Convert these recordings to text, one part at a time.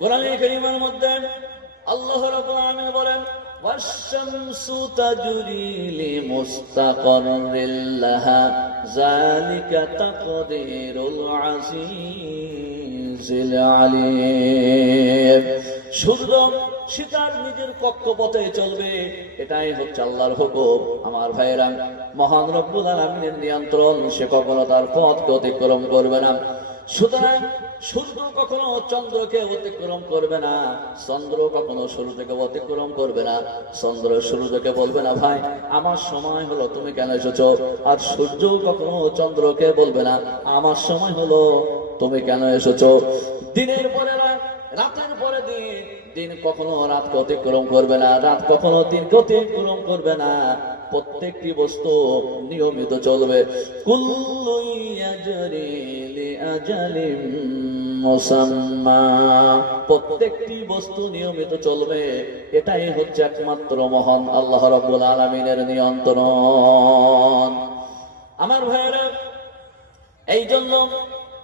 কোরআনে কারীমের মধ্যে আল্লাহ রাব্বুল আলামিন বলেন ওয়াশ-শামসু তাজরি লিমুস্তাকাররিল লাহা যালিকা তাকদীরুল আজিজিল আলীম। সূর্য সীতার নিজের কক্ষপথে চলবে, এটাই হচ্ছে আল্লাহর হুকুম। আমার ভাইয়েরা, মহান রব্বুল আলামিনের নিয়ন্ত্রণ, সে কখনো তার পথকে অতিক্রম করবে না। সুতরাং সূর্য কখনো চন্দ্রকে অতিক্রম করবে না, চন্দ্র কখনো সূর্যকে অতিক্রম করবে না। চন্দ্র সূর্যকে বলবে না ভাই আমার সময় হলো, তুমি কেন এসেছো? আর সূর্য কখনো চন্দ্রকে বলবে না আমার সময় হলো, তুমি কেন এসেছো? দিনের পরে রাত, রাতের পরে দিন, দিন কখনো রাতকে অতিক্রম করবে না, রাত কখনো দিনকে অতিক্রম করবে না। প্রত্যেকটি বস্তু নিয়মিত চলবে। কুল্লু ইয়াজরি লিআজালিম মুসাম্মা, প্রত্যেকটি বস্তু নিয়মিত চলবে। এটাই হচ্ছে একমাত্র মহান আল্লাহ রাব্বুল আলামিনের নিয়ন্ত্রণ। আমার ভাইয়েরা, এই জন্য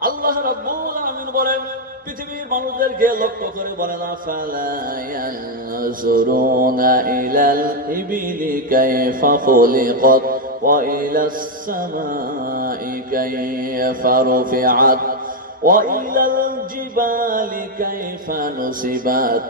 আল্লাহ রাব্বুল আলামিন বলেন, পৃথিবীর মানুষদেরকে লক্ষ্য করে বলেন আফালা ইয়ানজুরুনা ইলাল ইবিলি কাইফা খুলিকাত ওয়া ইলাস সামাই কাইফা রুফিআত ওয়া ইলাল জিবালি কাইফা নুসিবাত।